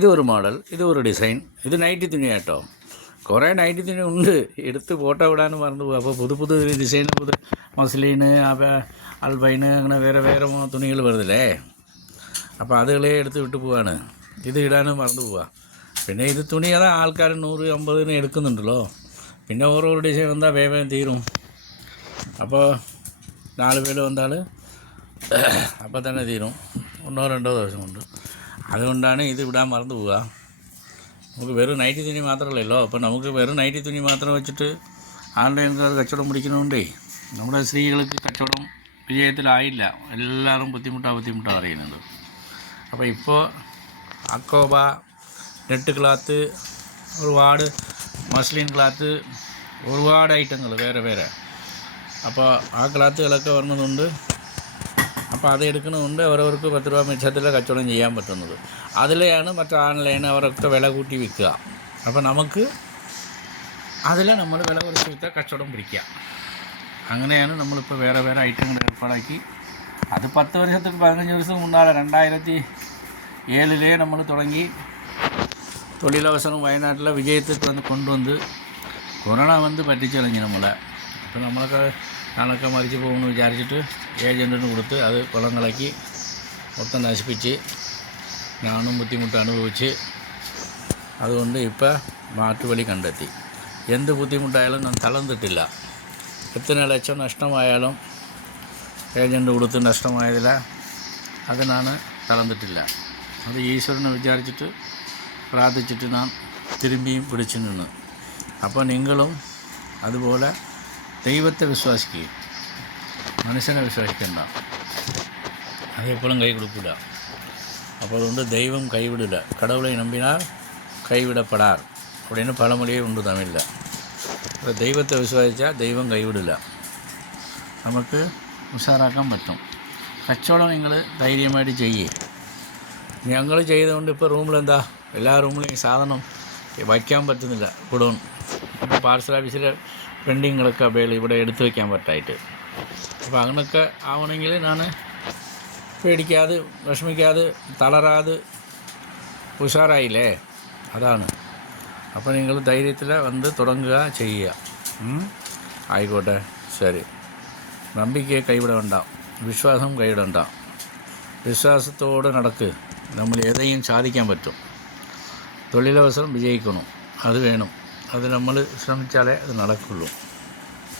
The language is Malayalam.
ഇത് ഒരു മോഡൽ, ഇത് ഒരു ഡിസൈൻ. ഇത് നൈറ്റി തുണി കേട്ടോ. കുറേ നൈറ്റി തുണി ഉണ്ട്, എടുത്ത് ഫോട്ടോ വിടാനും മറന്നു പോകും. അപ്പോൾ പുതു ഡിസൈൻ, മസ്ലിന്, അൽബൈന്, അങ്ങനെ വേറെ തുണികൾ വരുന്നില്ലേ. അപ്പോൾ അതുകളെ എടുത്ത് വിട്ടു പോവാണ്. ഇത് ഇടാനും മറന്നു പോവുക. പിന്നെ ഇത് തുണി അതാ ആൾക്കാർ 150 എടുക്കുന്നുണ്ടല്ലോ. പിന്നെ ഓരോ ഡിസൈൻ വന്നാൽ വേഗം തീരും. അപ്പോൾ 4 പേര് വന്നാൽ അപ്പോൾ തന്നെ തീരും, 1-2 ദിവസം കൊണ്ട്. അതുകൊണ്ടാണ് ഇത് വിടാൻ മറന്നു പോവുക. നമുക്ക് വെറും നൈറ്റി തുണി മാത്രമല്ലല്ലോ. അപ്പോൾ നമുക്ക് വെറും നൈറ്റി തുണി മാത്രം വെച്ചിട്ട് ഓൺലൈൻകാർ കച്ചവടം പിടിക്കണോണ്ടേ നമ്മുടെ സ്ത്രീകൾക്ക് കച്ചവടം വിജയത്തിലായില്ല. എല്ലാവരും ബുദ്ധിമുട്ടാണ് അറിയുന്നത്. അപ്പോൾ ഇപ്പോൾ അക്കോബ, നെറ്റ് ക്ലാത്ത്, ഒരുപാട് മസ്ലിൻ ക്ലാത്ത്, ഒരുപാട് ഐറ്റങ്ങൾ വേറെ. അപ്പോൾ ആ ക്ലാത്തുകളൊക്കെ വരുന്നതുകൊണ്ട് അപ്പോൾ അത് എടുക്കണമുണ്ട്. അവരവർക്ക് 10 രൂപ മിച്ചത്തിൽ കച്ചവടം ചെയ്യാൻ പറ്റുന്നത്. അതിലെയാണ് മറ്റേ ഓൺലൈൻ അവരൊക്കെ വില കൂട്ടി വിൽക്കുക. അപ്പോൾ നമുക്ക് അതിൽ നമ്മൾ വില കുറച്ച് വിറ്റാൽ കച്ചവടം പിടിക്കുക. അങ്ങനെയാണ് നമ്മളിപ്പോൾ വേറെ ഐറ്റങ്ങൾ ഏർപ്പാടാക്കി. അത് 10 വർഷത്തിൽ 15 വർഷം മുന്നാണ് 2007 നമ്മൾ തുടങ്ങി. തൊഴിലവസരം വയനാട്ടിലെ വിജയത്തിൽ കൊണ്ടുവന്ന് കൊറോണ വന്ന് പറ്റിച്ചളഞ്ഞ് നമ്മളെ. അപ്പോൾ നമ്മളൊക്കെ നാളൊക്കെ മരിച്ചു പോകുമെന്ന് വിചാരിച്ചിട്ട് ഏജൻറ്റിന് കൊടുത്ത് അത് കുളങ്ങളാക്കി മൊത്തം നശിപ്പിച്ച് ഞാനും ബുദ്ധിമുട്ട് അനുഭവിച്ച്. അതുകൊണ്ട് ഇപ്പോൾ മാറ്റുവഴി കണ്ടെത്തി. എന്ത് ബുദ്ധിമുട്ടായാലും ഞാൻ തളർന്നിട്ടില്ല. എത്ര ലക്ഷം നഷ്ടമായാലും ഏജൻറ്റ് കൊടുത്ത് നഷ്ടമായതില്ല, അത് ഞാൻ തളർന്നിട്ടില്ല. അത് ഈശ്വരനെ വിചാരിച്ചിട്ട് പ്രാർത്ഥിച്ചിട്ട് ഞാൻ തിരുമ്പിയും പിടിച്ചു നിന്ന്. അപ്പോൾ നിങ്ങളും അതുപോലെ ദൈവത്തെ വിശ്വസിക്കുക, മനുഷ്യനെ വിശ്വസിക്കണ്ട. അതെപ്പോഴും കൈ കൊടുക്കില്ല. അപ്പോൾ അതുകൊണ്ട് ദൈവം കൈവിടില്ല. കടവുളை നമ്പിനാർ കൈവിടപ്പെടാർ அப்படின்னு പഴമൊഴിയേ ഉണ്ട് തമിഴിൽ. അപ്പോൾ ദൈവത്തെ വിശ്വസിച്ചാൽ ദൈവം കൈവിടില്ല. നമുക്ക് ഉഷാറാക്കാൻ പറ്റും. കച്ചവടം നിങ്ങൾ ധൈര്യമായിട്ട് ചെയ്യേ. ഞങ്ങൾ ചെയ്തുകൊണ്ട് ഇപ്പോൾ റൂമിലെന്താ എല്ലാ റൂമിലും ഈ സാധനം വയ്ക്കാൻ പറ്റുന്നില്ല. ഗുഡൗൺ പാർസൽ ഓഫീസിലെ പെൻഡിങ്ങളൊക്കെ ഇവിടെ എടുത്തു വയ്ക്കാൻ പറ്റായിട്ട്. അപ്പോൾ അങ്ങനെയൊക്കെ ആവണമെങ്കിൽ ഞാൻ പേടിക്കാതെ വിഷമിക്കാതെ തളരാതെ ഉഷാറായില്ലേ, അതാണ്. അപ്പോൾ നിങ്ങൾ ധൈര്യത്തിൽ വന്ന് തുടങ്ങുക, ചെയ്യുക. ആയിക്കോട്ടെ, ശരി. നമ്പിക്കയെ കൈവിടണ്ട, വിശ്വാസം കൈവിടണ്ട. വിശ്വാസത്തോടെ നടക്ക്. നമ്മൾ ഏതെങ്കിലും സാധിക്കാൻ പറ്റും. തൊഴിലവസരം വിജയിക്കണം, അത് വേണം. അത് നമ്മൾ ശ്രമിച്ചാലേ അത് നടക്കുള്ളൂ.